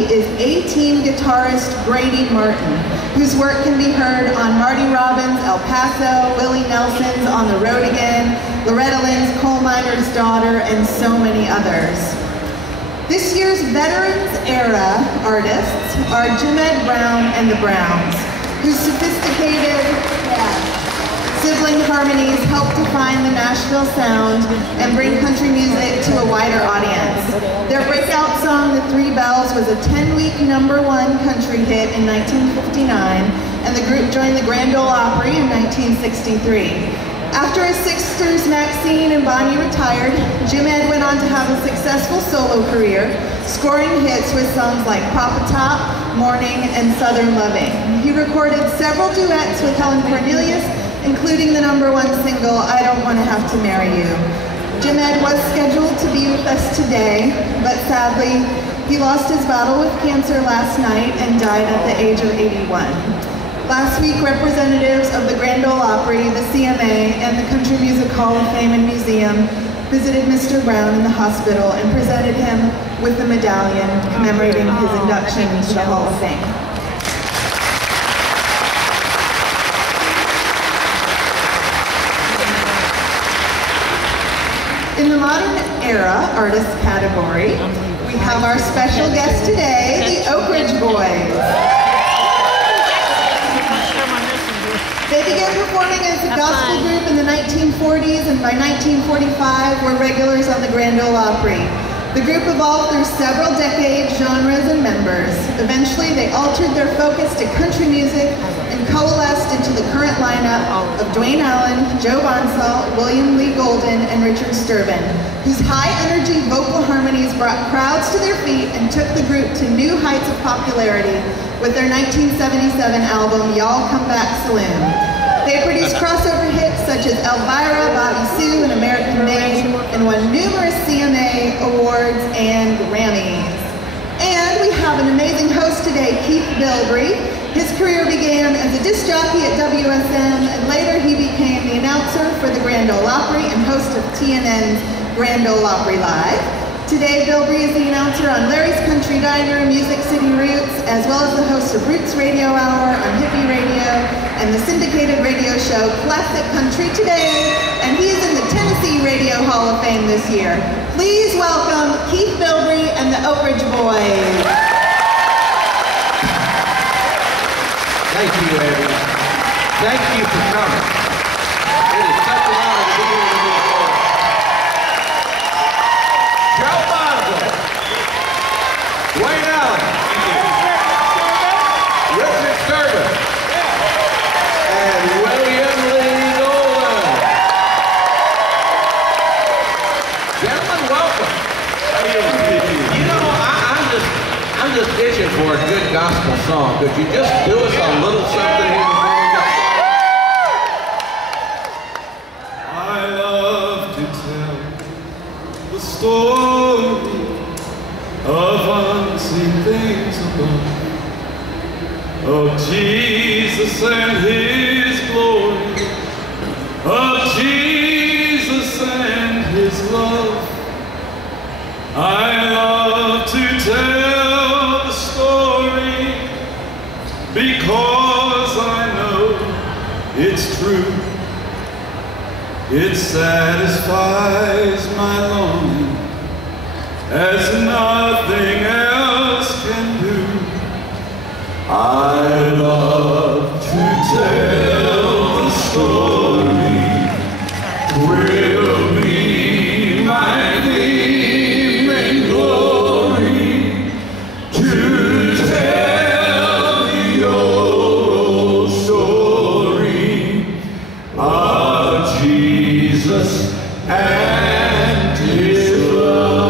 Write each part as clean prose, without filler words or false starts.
MC is A-Team guitarist Grady Martin, whose work can be heard on Marty Robbins' El Paso, Willie Nelson's On the Road Again, Loretta Lynn's Coal Miner's Daughter, and so many others. This year's Veterans Era artists are Jim Ed Brown and the Browns, whose sophisticated sibling harmonies help define the Nashville sound and bring country music to a wider audience. Their breakout song, The Three Bells, was a 10-week #1 country hit in 1959, and the group joined the Grand Ole Opry in 1963. After his sisters Maxine and Bonnie retired, Jim Ed went on to have a successful solo career, scoring hits with songs like Papa Top, Morning, and Southern Loving. He recorded several duets with Helen Cornelius, including the #1 single, I Don't Want to Have to Marry You. Jim Ed was scheduled to be with us today, but sadly, he lost his battle with cancer last night and died at the age of 81. Last week, representatives of the Grand Ole Opry, the CMA, and the Country Music Hall of Fame and Museum visited Mr. Brown in the hospital and presented him with the medallion commemorating his induction into the Hall of Fame. In the Modern Era Artist category, we have our special guest today, the Oak Ridge Boys. They began performing as a gospel group in the 1940s, and by 1945 were regulars on the Grand Ole Opry. The group evolved through several decades, genres, and members. Eventually, they altered their focus to country music and coalesced into the current lineup of Dwayne Allen, Joe Bonsall, William Lee Golden, and Richard Sturban, whose high-energy vocal harmonies brought crowds to their feet and took the group to new heights of popularity with their 1977 album, Y'all Come Back Saloon. They produced crossover hits such as Elvira, Bobby Sue, and American Made, and won numerous CMA awards and Grammys. And we have an amazing host today, Keith Bilbrey. His career began as a disc jockey at WSM, and later he became the announcer for the Grand Ole Opry and host of TNN's Grand Ole Opry Live. Today, Bilbrey is the announcer on Larry's Country Diner, Music City Roots, as well as the host of Roots Radio Hour on Hippie Radio and the syndicated radio show Classic Country Today, and he is in the Tennessee Radio Hall of Fame this year. Please welcome Keith Bilbrey and the Oak Ridge Boys. Thank you, Eddie. Thank you for coming. It is such an honor to be here with you. Joe Bonsall, Dwayne Allen, Richard Sturban, and William Lee Golden. Gentlemen, welcome. You know, I'm just itching for a good gospel song. Could you just do us a little something here before we go? I love to tell the story of unseen things above, of Jesus and His glory, of Jesus and His love. I love to tell the story because I know it's true. It satisfies my longing as nothing else can do. I love to tell the story. Will be my theme and glory to tell the old story of Jesus and His love.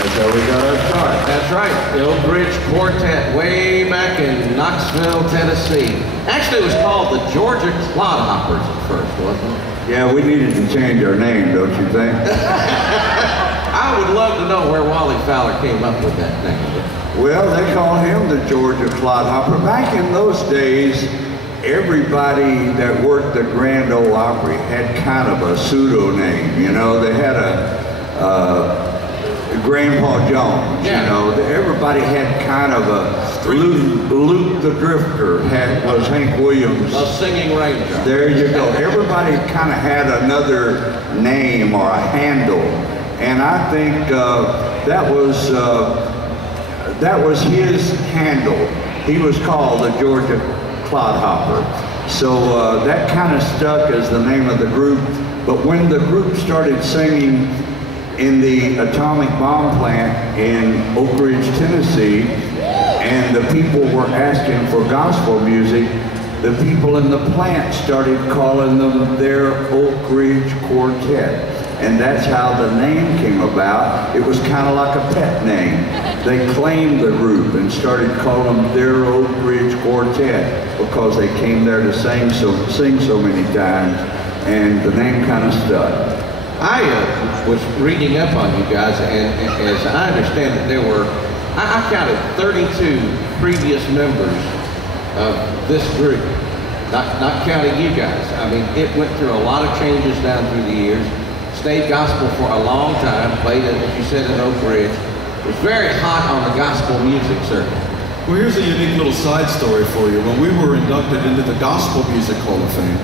That's how we got our start. That's right, the Oak Ridge Quartet way back in Knoxville, Tennessee. Actually, it was called the Georgia Clodhoppers at first, wasn't it? Yeah, we needed to change our name, don't you think? I would love to know where Wally Fowler came up with that name. Well, they called him the Georgia Clodhopper. Back in those days, everybody that worked the Grand Ole Opry had kind of a pseudo name, you know. They had Grandpa Jones, you know. Everybody had kind of a Luke the Drifter was Hank Williams. A singing ranger. There you go. Everybody kind of had another name or a handle, and I think that was his handle. He was called the Georgia Clodhopper. So that kind of stuck as the name of the group. But when the group started singing in the atomic bomb plant in Oak Ridge, Tennessee, and the people were asking for gospel music, the people in the plant started calling them their Oak Ridge Quartet. And that's how the name came about. It was kind of like a pet name. They claimed the group and started calling them their Oak Ridge Quartet because they came there to sing so many times, and the name kind of stuck. I was reading up on you guys, and as I understand it, there were, I counted 32 previous members of this group, not counting you guys. I mean, it went through a lot of changes down through the years. Stayed gospel for a long time, played, as you said, in Oak Ridge. It was very hot on the gospel music circuit. Well, here's a unique little side story for you. When we were inducted into the Gospel Music Hall of Fame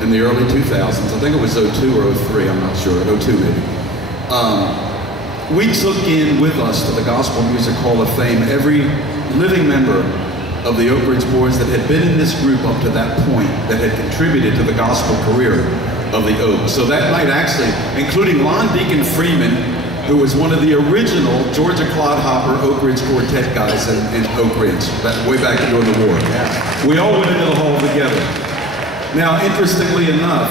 in the early 2000s, I think it was 02 or 03, I'm not sure, 02 maybe. We took in with us to the Gospel Music Hall of Fame every living member of the Oak Ridge Boys that had been in this group up to that point, that had contributed to the gospel career of the Oak. So that night, actually, including Lon Deacon Freeman, who was one of the original Georgia Clodhopper Oak Ridge Quartet guys in Oak Ridge, way back during the war. We all went into the hall together. Now, interestingly enough,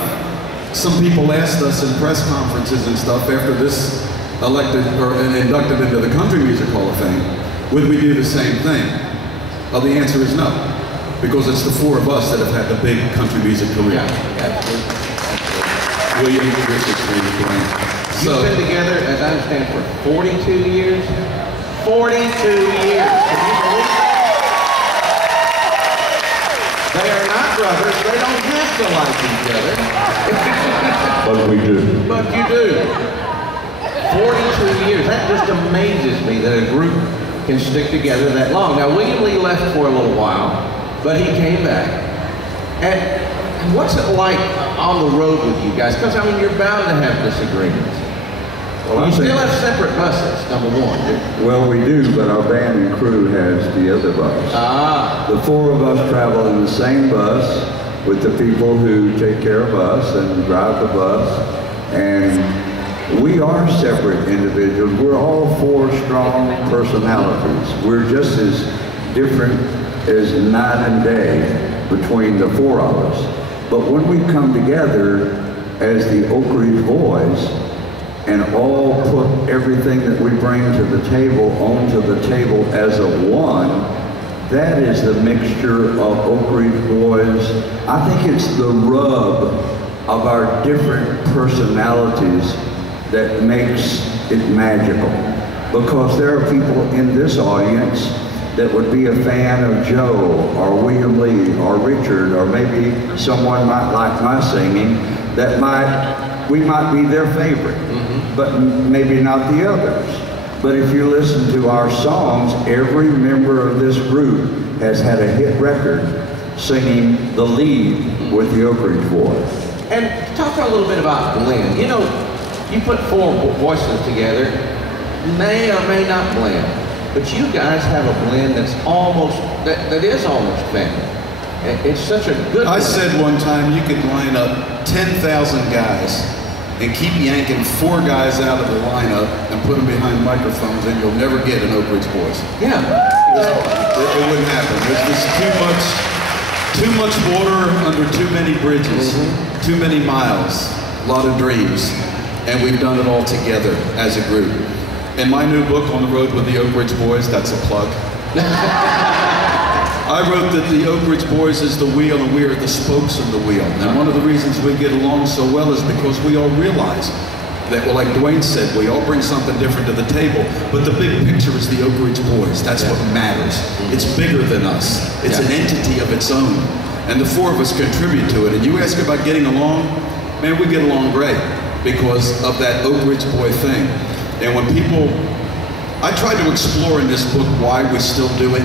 some people asked us in press conferences and stuff after this elected or inducted into the Country Music Hall of Fame, would we do the same thing? Well, the answer is no, because it's the four of us that have had the big country music career. William, Richard, and Blaine. You've been together, as I understand, for 42 years? 42 years! Can you believe that? They are not brothers. They don't have to like each other. But we do. But you do. 42 years. That just amazes me that a group can stick together that long. Now, William Lee left for a little while, but he came back. And what's it like on the road with you guys? Because, I mean, you're bound to have disagreements. Well, you still have separate buses, number one. Well, we do, but our band and crew has the other bus. Ah. The four of us travel in the same bus with the people who take care of us and drive the bus. And we are separate individuals. We're all four strong personalities. We're just as different as night and day between the four of us. But when we come together as the Oak Ridge Boys and all put everything that we bring to the table onto the table as a one, that is the mixture of Oak Ridge Boys. I think it's the rub of our different personalities that makes it magical. Because there are people in this audience that would be a fan of Joe or William Lee or Richard, or maybe someone might like my singing, that we might be their favorite, but maybe not the others. But if you listen to our songs, every member of this group has had a hit record singing the lead with the Oak Ridge Boys. And talk a little bit about blend. You know, you put four voices together, may or may not blend, but you guys have a blend that's almost, that is almost family. It's such a good I blend. said one time you could line up 10,000 guys and keep yanking four guys out of the lineup and put them behind microphones, and you'll never get an Oak Ridge Boys. Yeah. It wouldn't happen. There's too much water under too many bridges, too many miles, a lot of dreams, and we've done it all together as a group. In my new book, On the Road with the Oak Ridge Boys, that's a plug. I wrote that the Oak Ridge Boys is the wheel and we are the spokes of the wheel. And one of the reasons we get along so well is because we all realize that, well, like Dwayne said, we all bring something different to the table, but the big picture is the Oak Ridge Boys. That's what matters. It's bigger than us. It's an entity of its own. and the four of us contribute to it. And you ask about getting along, man, we get along great because of that Oak Ridge Boy thing. And when people, I tried to explore in this book why we still do it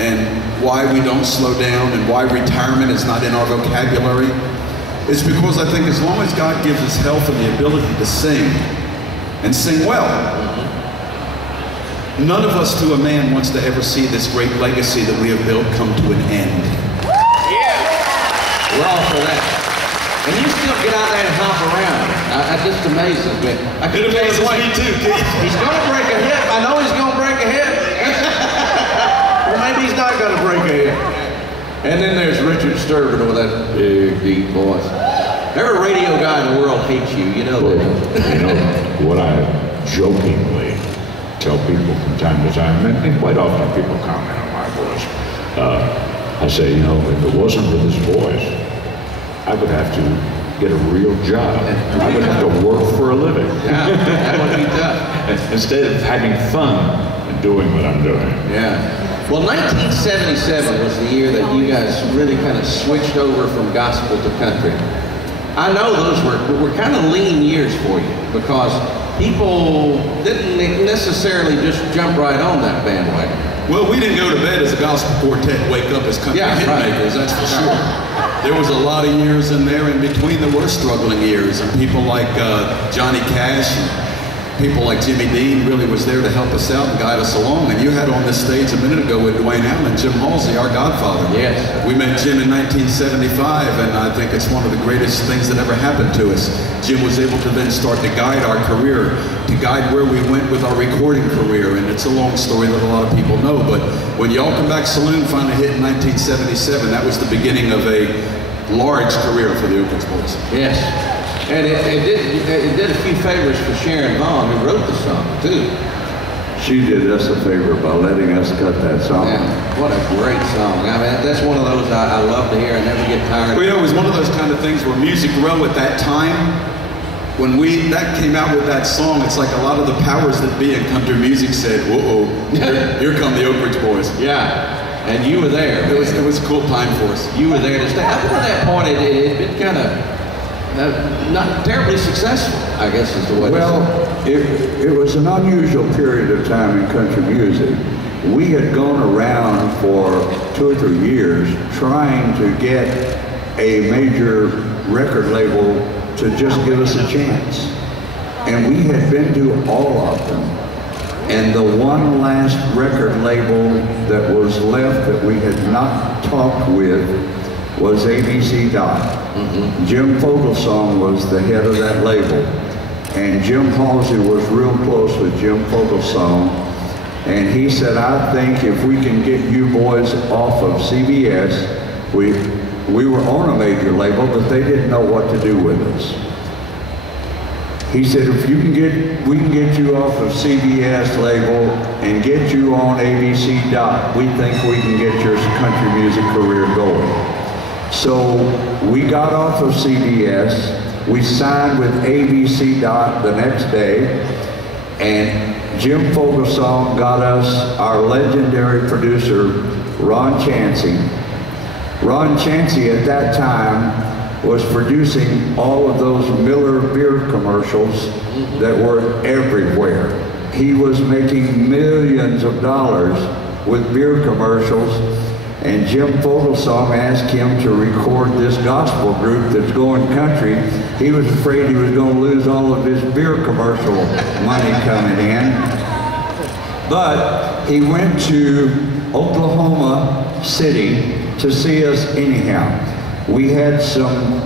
and why we don't slow down and why retirement is not in our vocabulary. It's because I think as long as God gives us health and the ability to sing, and sing well, none of us to a man wants to ever see this great legacy that we have built come to an end. Yeah, we're all for that. And you still get out there and hop around. I just amazes me. I could have amazes me too, Keith. He's going to break a hip. I know he's going to break a hip. Or maybe he's not going to break a hip. And then there's Richard Sturban with that big, deep voice. Every radio guy in the world hates you, you know that. You know, what I jokingly tell people from time to time, and quite often people comment on my voice, I say, you know, if it wasn't for this voice, I would have to get a real job. I would have to work for a living. Yeah, that would be tough. Instead of having fun and doing what I'm doing. Yeah. Well, 1977 was the year that you guys really kind of switched over from gospel to country. I know those were kind of lean years for you because people didn't necessarily just jump right on that bandwagon. Well, we didn't go to bed as a gospel quartet, wake up as country hit makers, that's for sure. There was a lot of years in there in between that were struggling years, and people like Johnny Cash and people like Jimmy Dean really was there to help us out and guide us along. And you had on this stage a minute ago with Dwayne Allen, Jim Halsey, our godfather. Yes. We met Jim in 1975, and I think it's one of the greatest things that ever happened to us. Jim was able to then start to guide our career, to guide where we went with our recording career, and it's a long story that a lot of people know, but when Y'all Come Back Saloon finally hit in 1977, that was the beginning of a large career for the Oak Ridge Boys. Yes. And it did a few favors for Sharon Vaughn, who wrote the song, too. She did us a favor by letting us cut that song. Yeah, what a great song. I mean, that's one of those I love to hear. I never get tired. Well, you know, it was one of those kind of things where Music Row at that time, when that came out with that song, it's like a lot of the powers that be in country music said, whoa, here come the Oak Ridge Boys. Yeah, and you were there. It was a cool time for us. You were there to stay. Up to that point, it had been kind of not terribly successful, I guess is the way to say. It was an unusual period of time in country music. We had gone around for 2 or 3 years trying to get a major record label to just give us a chance. And we had been to all of them. And the one last record label that was left that we had not talked with was ABC Dot. Jim Fogelsong was the head of that label. And Jim Halsey was real close with Jim Fogelsong. And he said, I think if we can get you boys off of CBS, we were on a major label, but they didn't know what to do with us. He said, if we can get you off of CBS label and get you on ABC Dot, we think we can get your country music career going. So we got off of CBS, we signed with ABC Dot the next day, and Jim Fogelsong got us our legendary producer, Ron Chancey. Ron Chancey at that time was producing all of those Miller beer commercials that were everywhere. He was making millions of dollars with beer commercials, and Jim Fogelsong asked him to record this gospel group that's going country. He was afraid he was going to lose all of his beer commercial money coming in. But he went to Oklahoma City to see us anyhow. We had some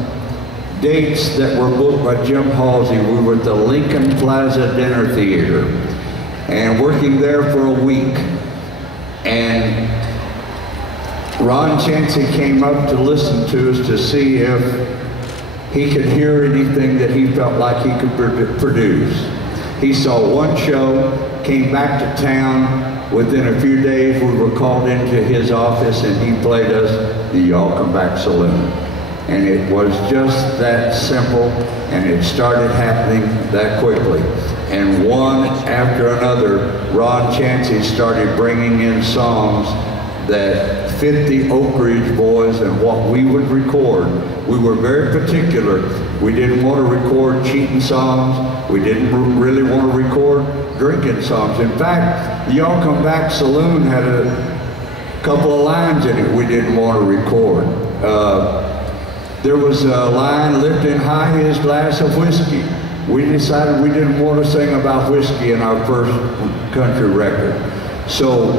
dates that were booked by Jim Halsey. We were at the Lincoln Plaza Dinner Theater and working there for a week. And Ron Chancey came up to listen to us to see if he could hear anything that he felt like he could produce. He saw one show, came back to town. Within a few days, we were called into his office and he played us the Y'all Come Back Saloon. And it was just that simple, and it started happening that quickly. And one after another, Ron Chancey started bringing in songs that fit the Oak Ridge Boys and what we would record. We were very particular. We didn't want to record cheating songs. We didn't really want to record drinking songs. In fact, the Y'all Come Back Saloon had a couple of lines in it we didn't want to record. There was a line, lifting high his glass of whiskey. We decided we didn't want to sing about whiskey in our first country record. So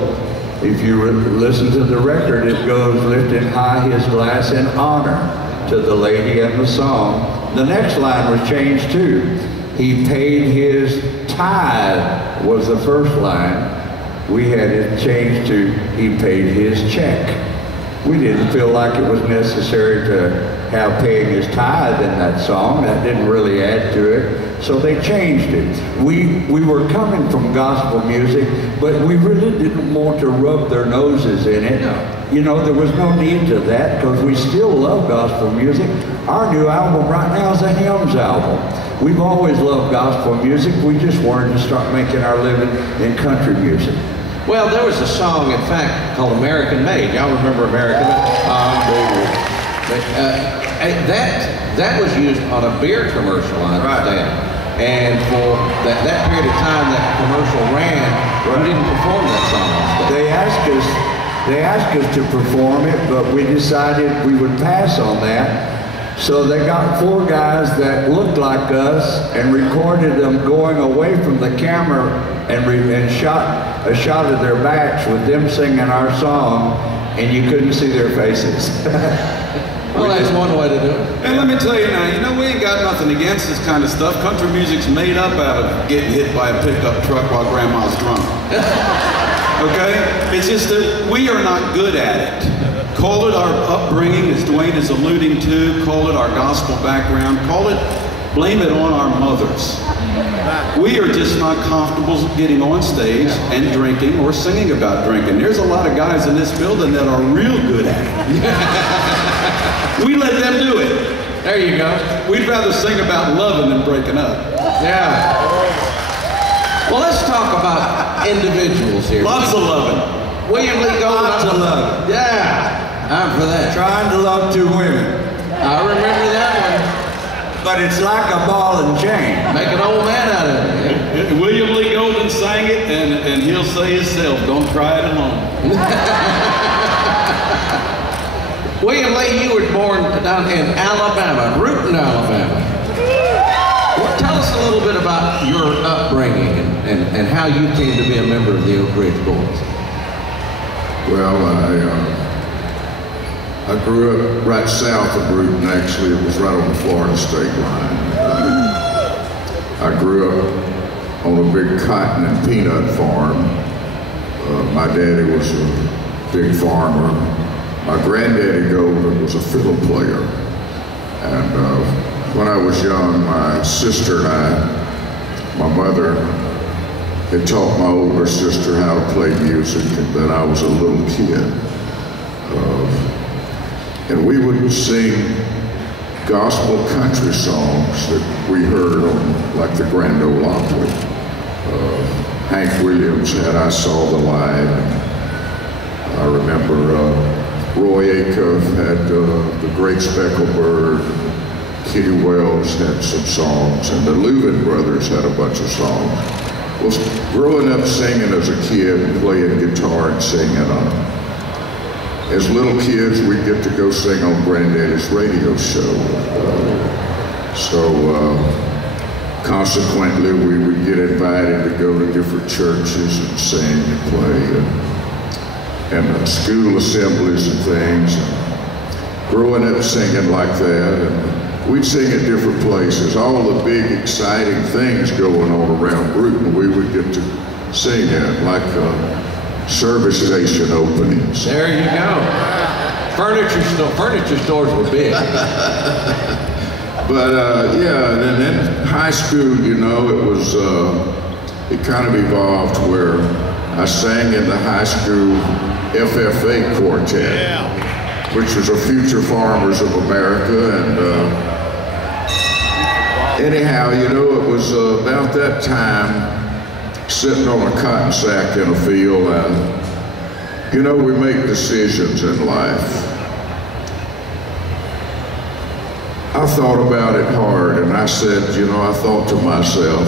if you listen to the record, it goes, lifting high his glass in honor to the lady and the song. The next line was changed too. He paid his tithe was the first line. We had it changed to he paid his check. We didn't feel like it was necessary to have paying his tithe in that song. That didn't really add to it. So they changed it. We were coming from gospel music, but we really didn't want to rub their noses in it. You know, there was no need to that because we still love gospel music. Our new album right now is a hymns album. We've always loved gospel music. We just wanted to start making our living in country music. Well, there was a song, in fact, called American Made. Y'all remember American Made? That was used on a beer commercial, I understand. Right. And for that period of time that commercial ran, we didn't perform that song on stage. They asked us to perform it, but we decided we would pass on that. So they got 4 guys that looked like us and recorded them going away from the camera and shot a shot of their backs with them singing our song, and you couldn't see their faces. Well, that's one way to do it. And let me tell you now, you know, we ain't got nothing against this kind of stuff. Country music's made up out of getting hit by a pickup truck while grandma's drunk. Okay? It's just that we are not good at it. Call it our upbringing, as Dwayne is alluding to. Call it our gospel background. Blame it on our mothers. We are just not comfortable getting on stage and drinking or singing about drinking. There's a lot of guys in this building that are real good at it. We let them do it. There you go. We'd rather sing about loving than breaking up. Yeah. Well, let's talk about individuals here. Lots of loving. William Lee Golden. Lots of loving. Yeah, I'm for that. Trying to love 2 women. I remember that one. But it's like a ball and chain. Make an old man out of it. William Lee Golden sang it, and he'll say himself, don't try it alone. William Lee, you were born down in Alabama, Rootin, Alabama. Well, tell us a little bit about your upbringing and how you came to be a member of the Oak Ridge Boys. Well, I grew up right south of Rootin, actually. It was right on the Florida state line. I grew up on a big cotton and peanut farm. My daddy was a big farmer. My granddaddy Golden was a fiddle player. And when I was young, my sister and my mother had taught my older sister how to play music, and then I was a little kid. And we would sing gospel country songs that we heard on, like the Grand Ole Opry. Hank Williams had I Saw the Light. And I remember Roy Acuff had The Great Speckled Bird. Kitty Wells had some songs, and the Louvin Brothers had a bunch of songs. Well, growing up singing as a kid, playing guitar and singing as little kids, we'd get to go sing on Granddaddy's radio show. Consequently, we would get invited to go to different churches and sing and play, and school assemblies and things. And growing up singing like that, and we'd sing at different places. All the big, exciting things going on around Rootin, we would get to sing at, like service station openings. There you go. Furniture stores were big. But yeah, and then high school, you know, it kind of evolved where I sang in the high school FFA quartet, which was a Future Farmers of America. And anyhow, you know, it was about that time, sitting on a cotton sack in a field, You know, we make decisions in life. I thought about it hard, and I said, you know, I thought to myself,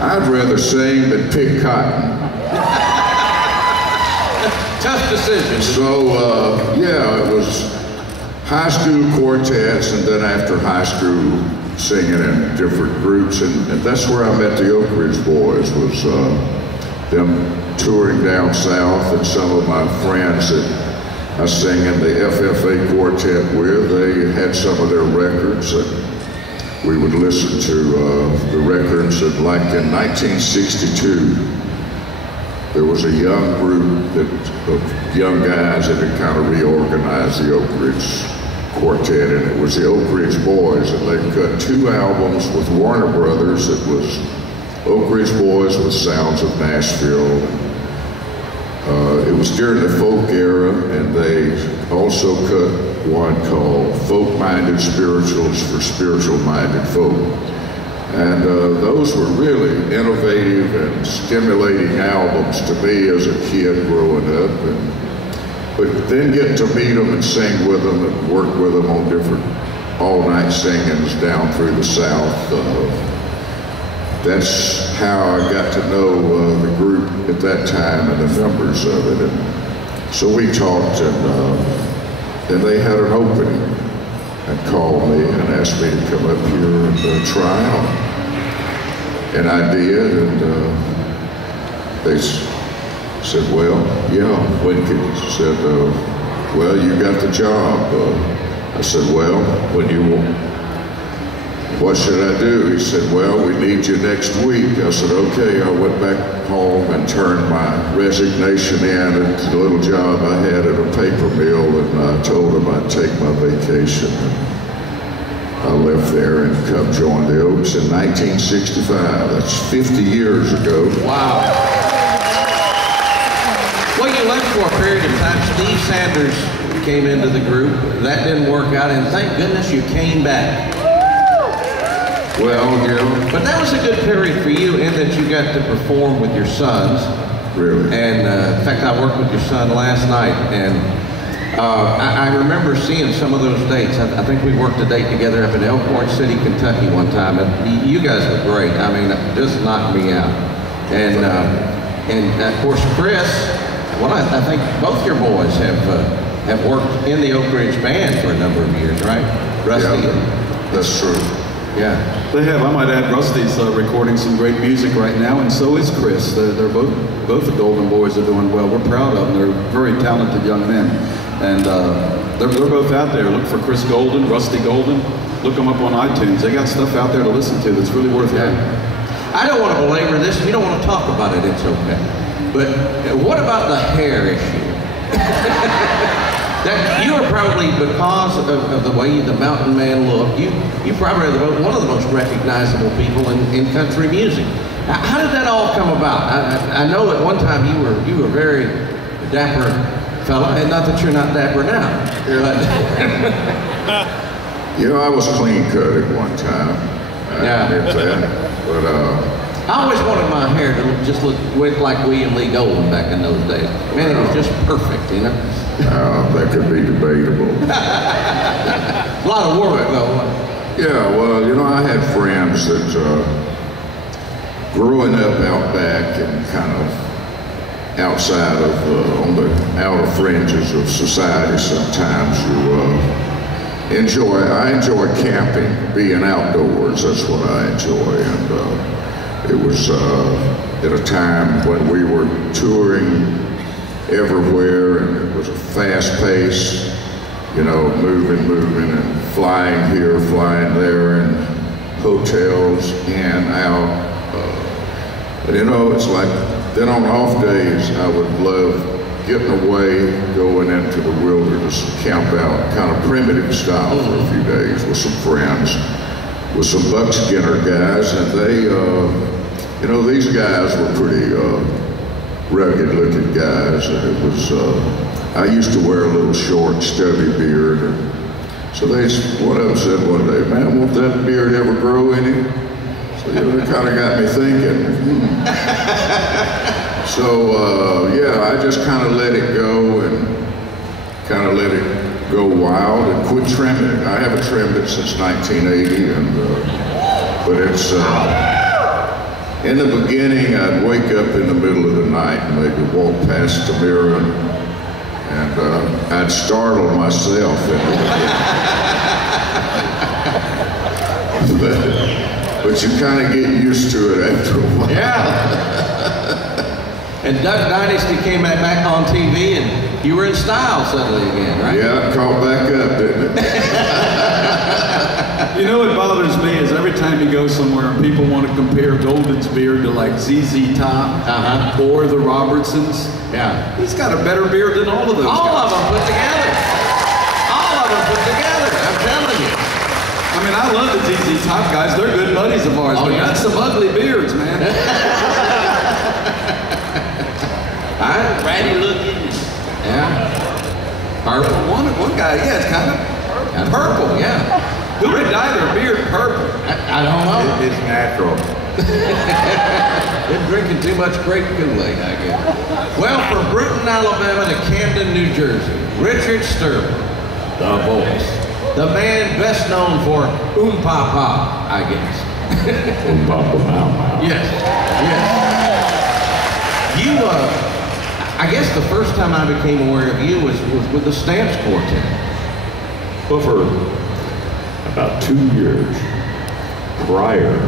I'd rather sing than pick cotton. Tough decision. So, yeah, it was high school quartets, and then after high school, singing in different groups, and that's where I met the Oak Ridge Boys, was them touring down south, and some of my friends that I sang in the FFA quartet with, they had some of their records, and we would listen to the records. And like in 1962, there was a young group of young guys that had kind of reorganized the Oak Ridge Quartet, and it was the Oak Ridge Boys, and they cut 2 albums with Warner Brothers. It was Oak Ridge Boys with Sounds of Nashville. It was during the folk era, and they also cut one called Folk-Minded Spirituals for Spiritual-Minded Folk. And those were really innovative and stimulating albums to me as a kid growing up. But then getting to meet them and sing with them and work with them on different all-night singings down through the South, that's how I got to know the group at that time and the members of it. And so we talked, and then they had an opening and called me and asked me to come up here and try out. And I did, and they said, well, yeah, when could you? Said, well, you got the job. I said, well, when you want. What should I do? He said, well, we need you next week. I said, okay. I went back home and turned my resignation in at the little job I had at a paper mill, and I told him I'd take my vacation. I left there and come join the Oaks in 1965. That's 50 years ago. Wow. Well, you left for a period of time. Steve Sanders came into the group. That didn't work out, and thank goodness you came back. Well, yeah. But that was a good period for you in that you got to perform with your sons. Really? And in fact, I worked with your son last night, and I remember seeing some of those dates. I think we worked a date together up in Elkhorn City, Kentucky one time, and you guys were great. I mean, it just knocked me out. And of course, Chris, well, I think both your boys have worked in the Oak Ridge Band for a number of years, right? Rusty? Yeah, that's true. Yeah. They have. I might add, Rusty's recording some great music right now, and so is Chris. They're both the Golden Boys are doing well. We're proud of them. They're very talented young men, and they're both out there. Look for Chris Golden, Rusty Golden. Look them up on iTunes. They got stuff out there to listen to that's really worth hearing. I don't want to belabor this. If you don't want to talk about it, it's okay. But what about the hair issue? That you are probably, because of the way the Mountain Man looked, you probably are one of the most recognizable people in country music. How did that all come about? I know at one time you were a very dapper fella, and not that you're not dapper now. You know, I was clean cut at one time. Yeah. But I always wanted my hair to just look like William Lee Golden back in those days. Man, it was just perfect, you know? that could be debatable. A lot of work, though. Yeah, well, you know, I had friends that, growing up out back and kind of outside of, on the outer fringes of society sometimes, I enjoy camping, being outdoors. That's what I enjoy. And it was at a time when we were touring everywhere, and it was a fast pace, you know, moving and flying here, flying there, and hotels in, out. You know, it's like, then on off days, I would love getting away, going into the wilderness, camp out, kind of primitive style for a few days with some friends, with some buckskinner guys, and they, you know, these guys were pretty rugged-looking guys, and it was, I used to wear a little short, stubby beard, and so one of them said one day, man, won't that beard ever grow any? So It kind of got me thinking. So, yeah, I just kind of let it go and kind of let it go wild and quit trimming it. I haven't trimmed it since 1980, but it's, in the beginning, I'd wake up in the middle of the night and maybe walk past the mirror and I'd startle myself. But you kind of get used to it after a while. Yeah. And Duck Dynasty came back on TV and you were in style suddenly again, right? Yeah, it caught back up, didn't it? You know what bothers me is every time you go somewhere and people want to compare Golden's beard to like ZZ Top or the Robertsons. Yeah. He's got a better beard than all of those guys. All of them put together. All of them put together, I'm telling you. I mean, I love the ZZ Top guys. They're good buddies of ours, but that's some ugly beards, man. I'm ratty looking. Yeah. Purple. One guy, yeah, it's kind of purple, yeah. Who would dye their beard purple? I don't know. It's natural. Been drinking too much grape Kool-Aid, I guess. Well, from Bruton, Alabama to Camden, New Jersey, Richard Sterling, the voice. The man best known for Pa, I guess. Papa Mau. Yes, yes. You, I guess the first time I became aware of you was with the Stamps Quartet. Well, for about 2 years prior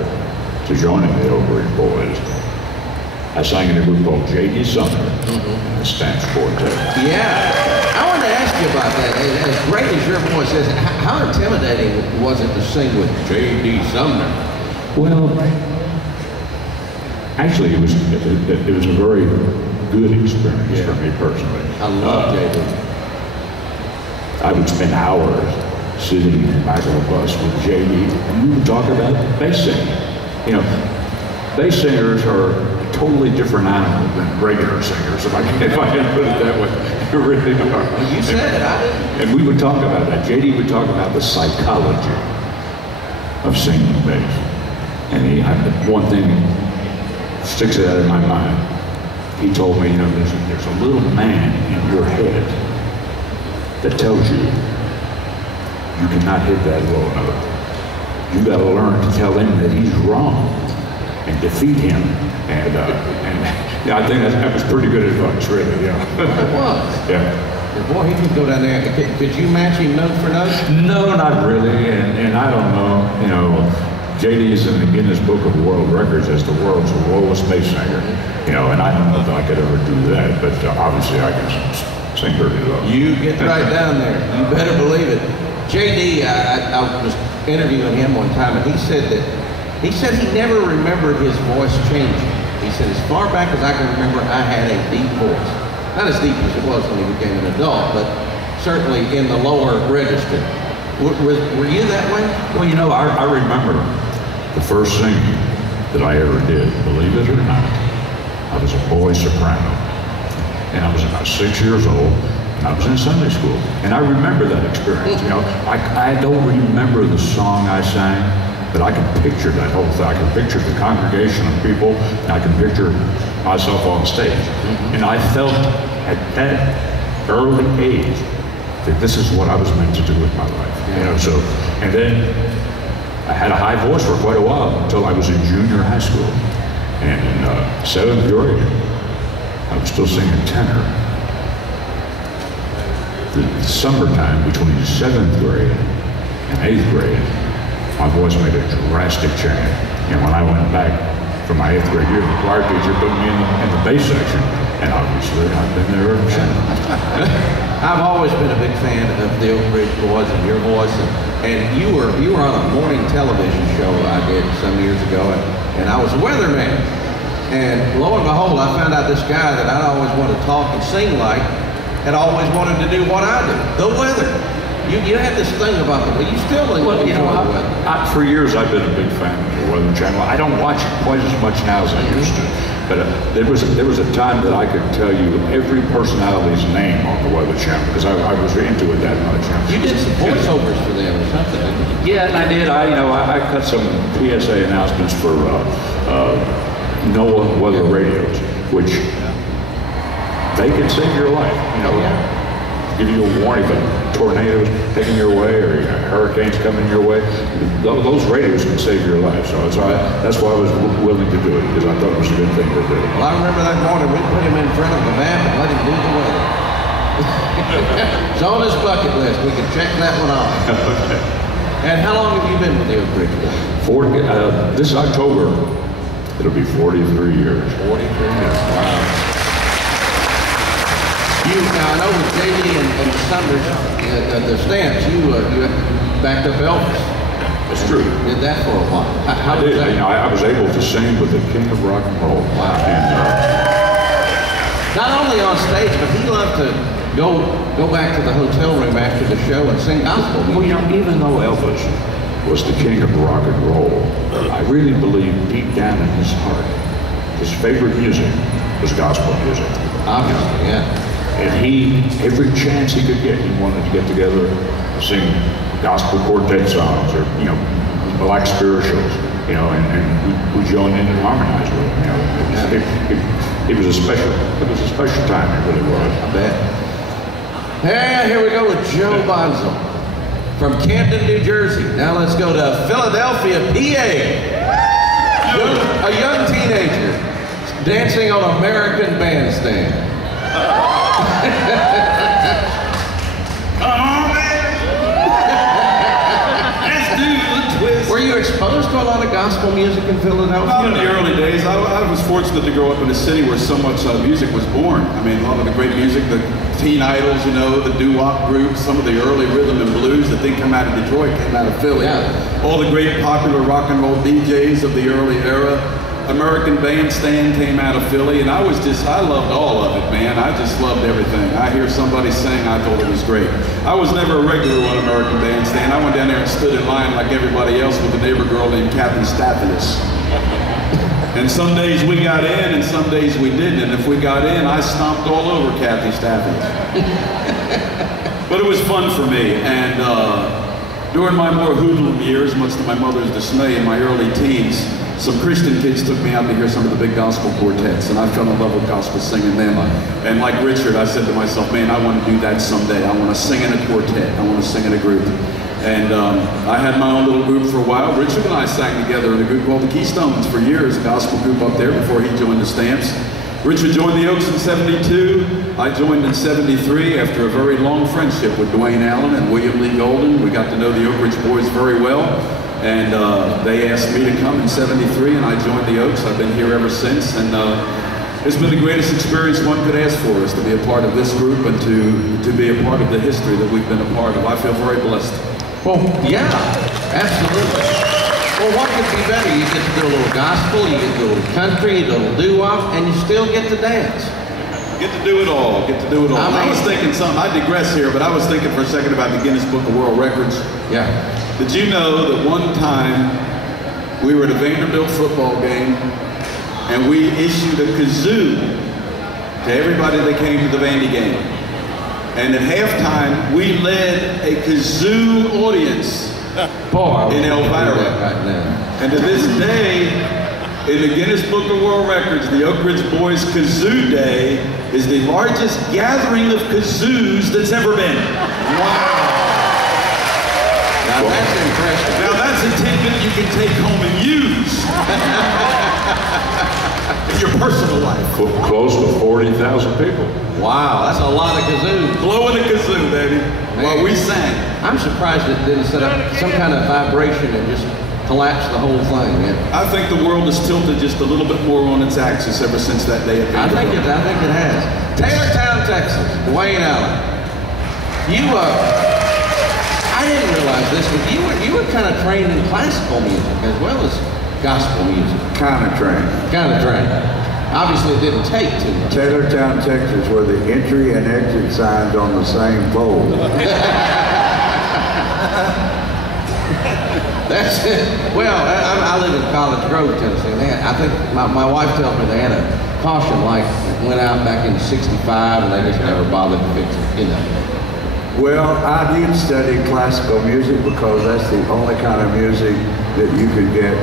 to joining the Oak Ridge Boys, I sang in a group called J.D. Sumner and the Stamps Quartet. Yeah, I wanted to ask you about that. As great as your voice is, how intimidating was it to sing with J.D. Sumner? Well, actually, it was a very good experience for me personally. I love J.D. I would spend hours sitting in the back of a bus with J.D. and we would talk about bass singing. You know, bass singers are a totally different animal than regular singers, if I can put it that way. They really are. Well, you said it, I didn't. And we would talk about that. J.D. would talk about the psychology of singing bass. And one thing sticks out in my mind. He told me, you know, there's a little man in your head that tells you you cannot hit that low note. You got to learn to tell him that he's wrong and defeat him. And yeah, I think that was pretty good advice, really. Yeah. It was. Yeah. Boy, he could go down there. Could you match him note for note? No, not really. And I don't know. You know, JD is in the Guinness Book of World Records as the world's lowest bass singer. You know, and I don't know if I could ever do that, but obviously I can sing pretty low. You get right down there. You better believe it. JD, I was interviewing him one time, and he said he never remembered his voice changing. He said, as far back as I can remember, I had a deep voice. Not as deep as it was when he became an adult, but certainly in the lower register. Were you that way? Well, you know, I remember the first singing that I ever did, believe it or not. I was a boy soprano, and I was about 6 years old. I was in Sunday school, and I remember that experience. You know, I don't remember the song I sang, but I can picture that whole thing. I can picture the congregation of people, and I can picture myself on stage. And I felt at that early age that this is what I was meant to do with my life. You know, so, and then I had a high voice for quite a while until I was in junior high school. And in 7th grade, I was still singing tenor. The summertime between 7th grade and 8th grade, my voice made a drastic change. And when I went back for my 8th grade year, the choir teacher put me in the bass section, and obviously I've been there ever since. I've always been a big fan of the Oak Ridge Boys and your voice, and you were on a morning television show I did some years ago, and I was a weatherman. And lo and behold, I found out this guy that I'd always wanted to talk and sing like had always wanted to do what I do, the weather. You had this thing about the weather. You still enjoy the weather. For years I've been a big fan of the Weather Channel. I don't watch it quite as much now as I used to. But there was a time that I could tell you every personality's name on the Weather Channel because I was into it that much. You did some voiceovers for them or something, didn't you? Yeah, and I did. I cut some PSA announcements for NOAA weather radios, which they can save your life. You know, give you a warning if a tornado's heading your way or hurricanes coming your way. Those radios can save your life. So that's why I was willing to do it because I thought it was a good thing to do. Well, I remember that morning we put him in front of the map and let him do the weather. It's on his bucket list. We can check that one off. Okay. And how long have you been with the Oak Ridge Boys? This October, it'll be 43 years. 43 years. Wow. I know with JD and Summers, the Stamps, you backed up Elvis. That's true. Did that for a while. How I did. was that? You know, I was able to sing with the king of rock and roll. Wow. And, not only on stage, but he loved to go back to the hotel room after the show and sing gospel music. well, you know, even though Elvis was the king of rock and roll, I really believe deep down in his heart, his favorite music was gospel music. Obviously, yeah. And every chance he could get, he wanted to get together and sing gospel quartet songs or, you know, black spirituals, you know, and we joined in and harmonized with him, you know. It was a special time, it really was. I bet. And here we go with Joe Bonzo from Camden, New Jersey. Now let's go to Philadelphia, PA. A young teenager dancing on American Bandstand. Come on, man. Let's do the twist. Were you exposed to a lot of gospel music in Philadelphia? Not in the early days. I was fortunate to grow up in a city where so much music was born. I mean, a lot of the great music, the teen idols, you know, the doo-wop groups, some of the early rhythm and blues that didn't come out of Detroit came out of Philly. Yeah. All the great popular rock and roll DJs of the early era. American Bandstand came out of Philly, and I loved all of it, man. I just loved everything. I hear somebody sing, I thought it was great. I was never a regular on American Bandstand. I went down there and stood in line like everybody else with a neighbor girl named Kathy Staphylis. And some days we got in, and some days we didn't. And if we got in, I stomped all over Kathy Staphylis. But it was fun for me, and during my more hoodlum years, much to my mother's dismay in my early teens, some Christian kids took me out to hear some of the big gospel quartets, and I fell in love with gospel singing then. And like Richard, I said to myself, man, I want to do that someday. I want to sing in a quartet. I want to sing in a group. And I had my own little group for a while. Richard and I sang together in a group called the Keystones for years, a gospel group up there before he joined the Stamps. Richard joined the Oaks in '72. I joined in '73 after a very long friendship with Dwayne Allen and William Lee Golden. We got to know the Oak Ridge Boys very well. And they asked me to come in '73, and I joined the Oaks. I've been here ever since, and it's been the greatest experience one could ask for, is to be a part of this group and to be a part of the history that we've been a part of. I feel very blessed. Well, yeah, absolutely. Well, what could be better? You get to do a little gospel, you get to do a little country, you do a little doo-wop, and you still get to dance. Get to do it all. Get to do it all. I was thinking something. I digress here, but I was thinking for a second about the Guinness Book of World Records. Yeah. Did you know that one time we were at a Vanderbilt football game and we issued a kazoo to everybody that came to the Vandy game? And at halftime, we led a kazoo audience in Elvira. Right now. And to this day, in the Guinness Book of World Records, the Oak Ridge Boys Kazoo Day is the largest gathering of kazoos that's ever been. Wow. Now that's impressive. Now that's a tidbit you can take home and use in your personal life. Close to 40,000 people. Wow, that's a lot of kazoos. Blowing a kazoo, baby. Man. Well, we sang. I'm surprised it didn't set up some kind of vibration and just collapse the whole thing. Yeah. I think the world has tilted just a little bit more on its axis ever since that day at Vanderbilt. I think it has. Taylortown, Texas, Dwayne Allen. I didn't realize this, but you were kind of trained in classical music as well as gospel music. Kind of trained. Kind of trained. Obviously, it didn't take too much. Taylortown, Texas, where the entry and exit signs on the same pole. That's it. Well, I live in College Grove, Tennessee. I think my wife tells me they had a caution light that went out back in '65, and they just never bothered to fix it, you know. Well, I did study classical music because that's the only kind of music that you could get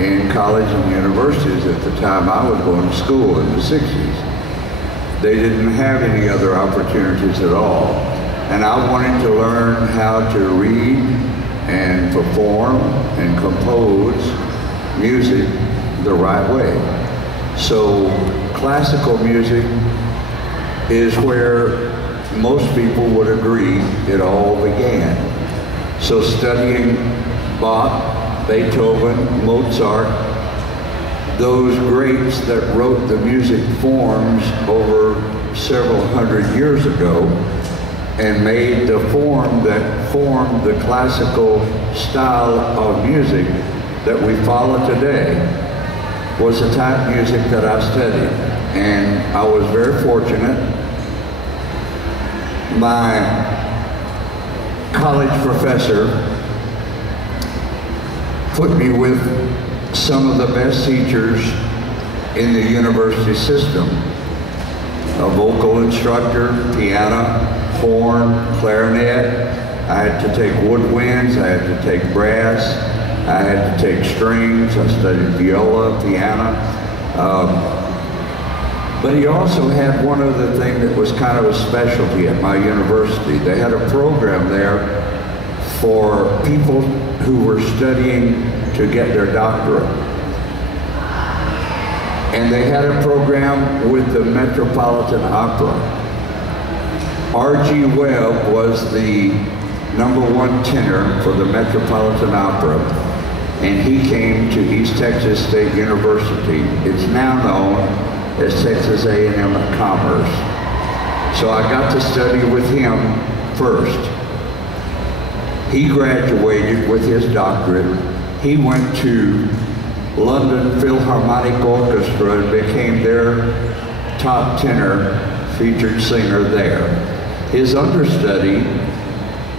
in college and universities at the time I was going to school in the 60s. They didn't have any other opportunities at all. And I wanted to learn how to read and perform and compose music the right way. So classical music is where most people would agree it all began. So studying Bach, Beethoven, Mozart, those greats that wrote the music forms over several hundred years ago and made the form that formed the classical style of music that we follow today was the type of music that I studied. And I was very fortunate. My college professor put me with some of the best teachers in the university system. A vocal instructor, piano, horn, clarinet. I had to take woodwinds, I had to take brass, I had to take strings, I studied viola, piano. But he also had one other thing that was kind of a specialty at my university. They had a program there for people who were studying to get their doctorate. And they had a program with the Metropolitan Opera. R.G. Webb was the #1 tenor for the Metropolitan Opera, and he came to East Texas State University. It's now known as Texas A&M Commerce. So I got to study with him first. He graduated with his doctorate. He went to London Philharmonic Orchestra and became their top tenor, featured singer there. His understudy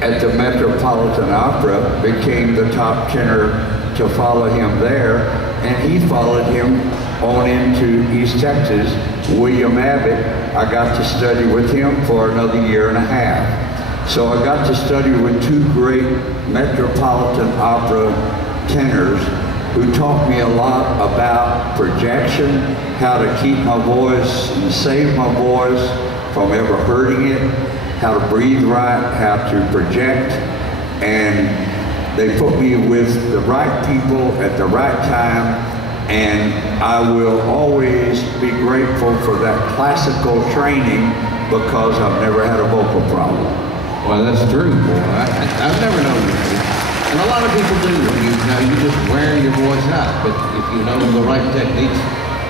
at the Metropolitan Opera became the top tenor to follow him there, and he followed him on into East Texas. William Abbott, I got to study with him for another year and a half. So I got to study with two great Metropolitan Opera tenors who taught me a lot about projection, how to keep my voice and save my voice from ever hurting it, how to breathe right, how to project, and they put me with the right people at the right time, and I will always be grateful for that classical training because I've never had a vocal problem. Well, that's true, boy. I've never known you. And a lot of people do. You just wear your voice out, but if you know the right techniques,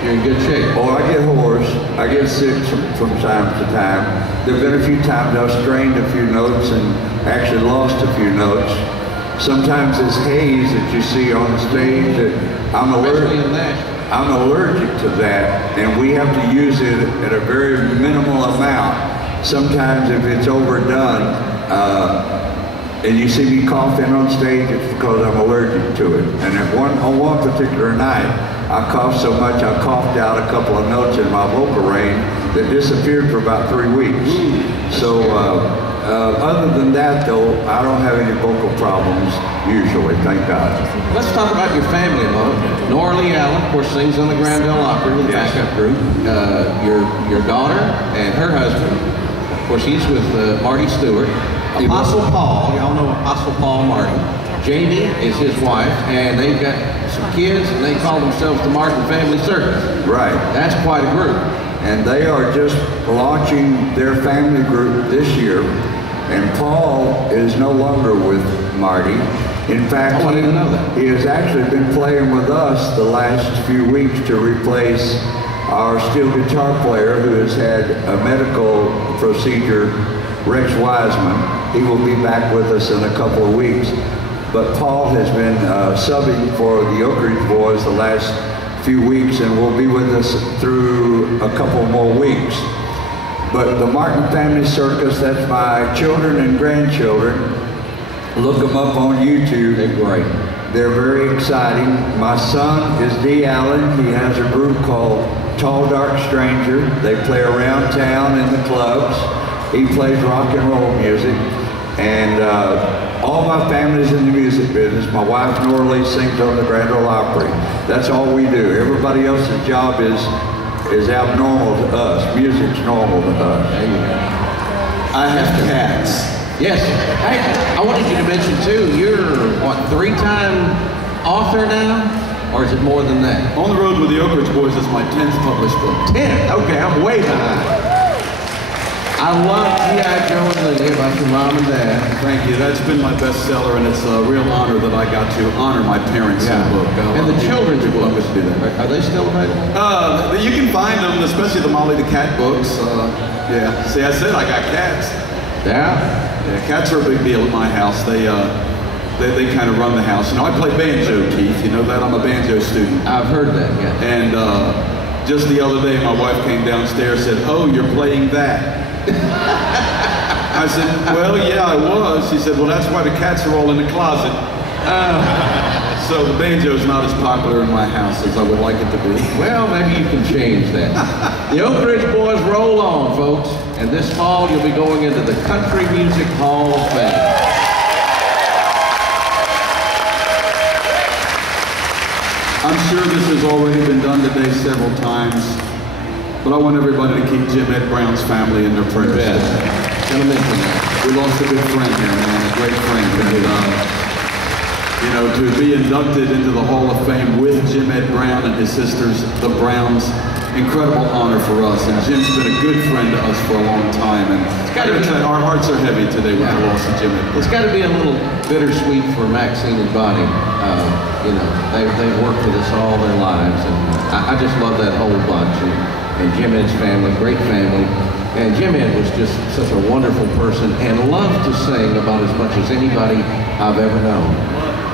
you're in good shape. Oh, I get hoarse. I get sick from time to time. There have been a few times I've strained a few notes and actually lost a few notes. Sometimes it's haze that you see on the stage that I'm allergic to that, and we have to use it at a very minimal amount. Sometimes if it's overdone, and you see me coughing on stage, it's because I'm allergic to it. And on one particular night, I coughed so much I coughed out a couple of notes in my vocal range that disappeared for about 3 weeks. So other than that though, I don't have any vocal problems usually, thank God. Let's talk about your family a moment. Norley Allen, of course, sings on the Grand Ole Opry with the backup group. Your daughter and her husband, of course, he's with Marty Stewart. Apostle Paul, y'all know Apostle Paul Martin. Jamie is his wife, and they've got some kids, and they call themselves the Martin Family Circus. Right. That's quite a group. And they are just launching their family group this year, and Paul is no longer with Marty. In fact, I didn't know that. He has actually been playing with us the last few weeks to replace our steel guitar player who has had a medical procedure, Rex Wiseman. He will be back with us in a couple of weeks. But Paul has been subbing for the Oak Ridge Boys the last few weeks and will be with us through a couple more weeks. But the Martin Family Circus, that's my children and grandchildren. Look them up on YouTube. They're great. They're very exciting. My son is Dee Allen. He has a group called Tall Dark Stranger. They play around town in the clubs. He plays rock and roll music. And all my family's in the music business. My wife Norley sings on the Grand Ole Opry. That's all we do. Everybody else's job is abnormal to us. Music's normal to us. There you go. I have cats. Yes. Hey, I wanted you to mention too, you're, what, 3-time author now? Or is it more than that? On the Road with the Oak Ridge Boys is my 10th published book. 10? Okay, I'm way behind. I love G.I. Joe and Lily about your mom and dad. Thank you. That's been my bestseller, and it's a real honor that I got to honor my parents in the book. And the children's books, do that. Are they still available? You can find them, especially the Molly the Cat books. Yeah. See, I said I got cats. Yeah. Yeah, cats are a big deal at my house. They kind of run the house. You know, I play banjo, Keith. You know that? I'm a banjo student. I've heard that, yeah. And just the other day, my wife came downstairs and said, "Oh, you're playing that." I said, "Well, yeah, I was." She said, "Well, that's why the cats are all in the closet." So the banjo's not as popular in my house as I would like it to be. Well, maybe you can change that. The Oak Ridge Boys roll on, folks. And this fall, you'll be going into the Country Music Hall of Fame. I'm sure this has already been done today several times, but I want everybody to keep Jim Ed Brown's family in their prayers. Yeah. Gonna mention that. We lost a good friend here, man, a great friend. And, you know, to be inducted into the Hall of Fame with Jim Ed Brown and his sisters, the Browns, incredible honor for us. And Jim's been a good friend to us for a long time. And our hearts are heavy today with the loss of Jim Ed Brown. It's got to be a little bittersweet for Maxine and Bonnie. You know, they've worked with us all their lives, and I just love that whole bunch. And Jim Ed's family, great family. And Jim Ed was just such a wonderful person and loved to sing about as much as anybody I've ever known.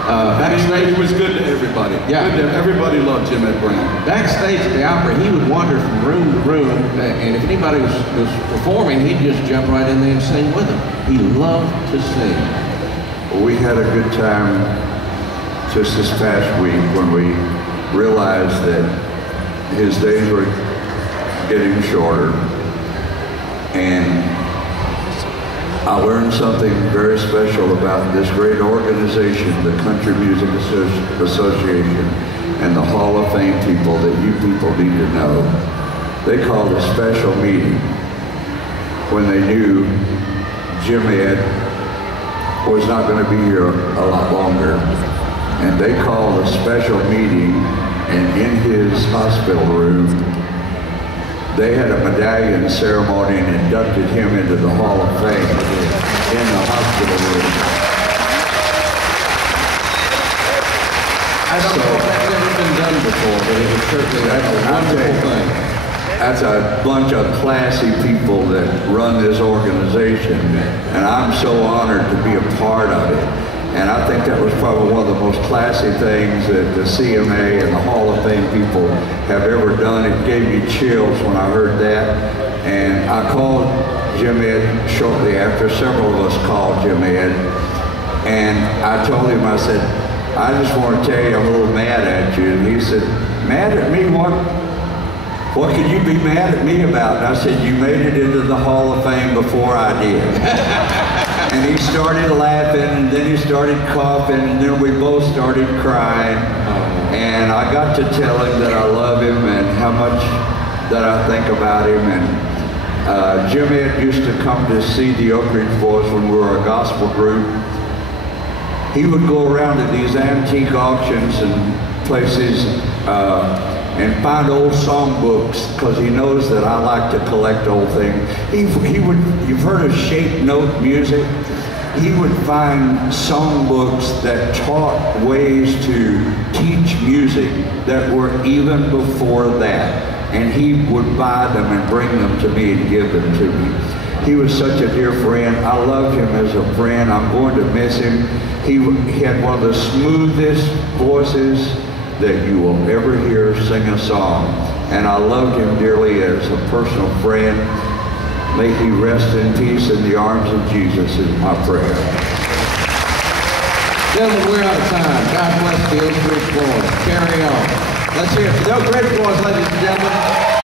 Backstage, he was good to everybody. Yeah. Good to, everybody loved Jim Ed Brown. Backstage at the opera, he would wander from room to room, and if anybody was performing, he'd just jump right in there and sing with them. He loved to sing. Well, we had a good time just this past week when we realized that his days were getting shorter, and I learned something very special about this great organization, the Country Music Association, and the Hall of Fame people that you people need to know. They called a special meeting when they knew Jim Ed was not going to be here a lot longer. And they called a special meeting, and in his hospital room, they had a medallion ceremony and inducted him into the Hall of Fame in the hospital room. I don't know if that's ever been done before, but it was certainly a wonderful thing. That's a bunch of classy people that run this organization, and I'm so honored to be a part of it. And I think that was probably one of the most classy things that the CMA and the Hall of Fame people have ever done. It gave me chills when I heard that. And I called Jim Ed shortly after. Several of us called Jim Ed. And I told him, I said, "I just want to tell you I'm a little mad at you." And he said, "Mad at me? What could you be mad at me about?" And I said, "You made it into the Hall of Fame before I did." And he started laughing, and then he started coughing, and then we both started crying. And I got to tell him that I love him and how much that I think about him. And Jim Ed used to come to see the Oak Ridge Boys when we were a gospel group. He would go around to these antique auctions and places and find old songbooks, because he knows that I like to collect old things. You've heard of shape note music? He would find songbooks that taught ways to teach music that were even before that. And he would buy them and bring them to me and give them to me. He was such a dear friend. I loved him as a friend. I'm going to miss him. He had one of the smoothest voices that you will ever hear sing a song. And I loved him dearly as a personal friend. May he rest in peace in the arms of Jesus is my prayer. Gentlemen, we're out of time. God bless the Oak Ridge Boys. Carry on. Let's hear it for the Oak Ridge Boys, ladies and gentlemen.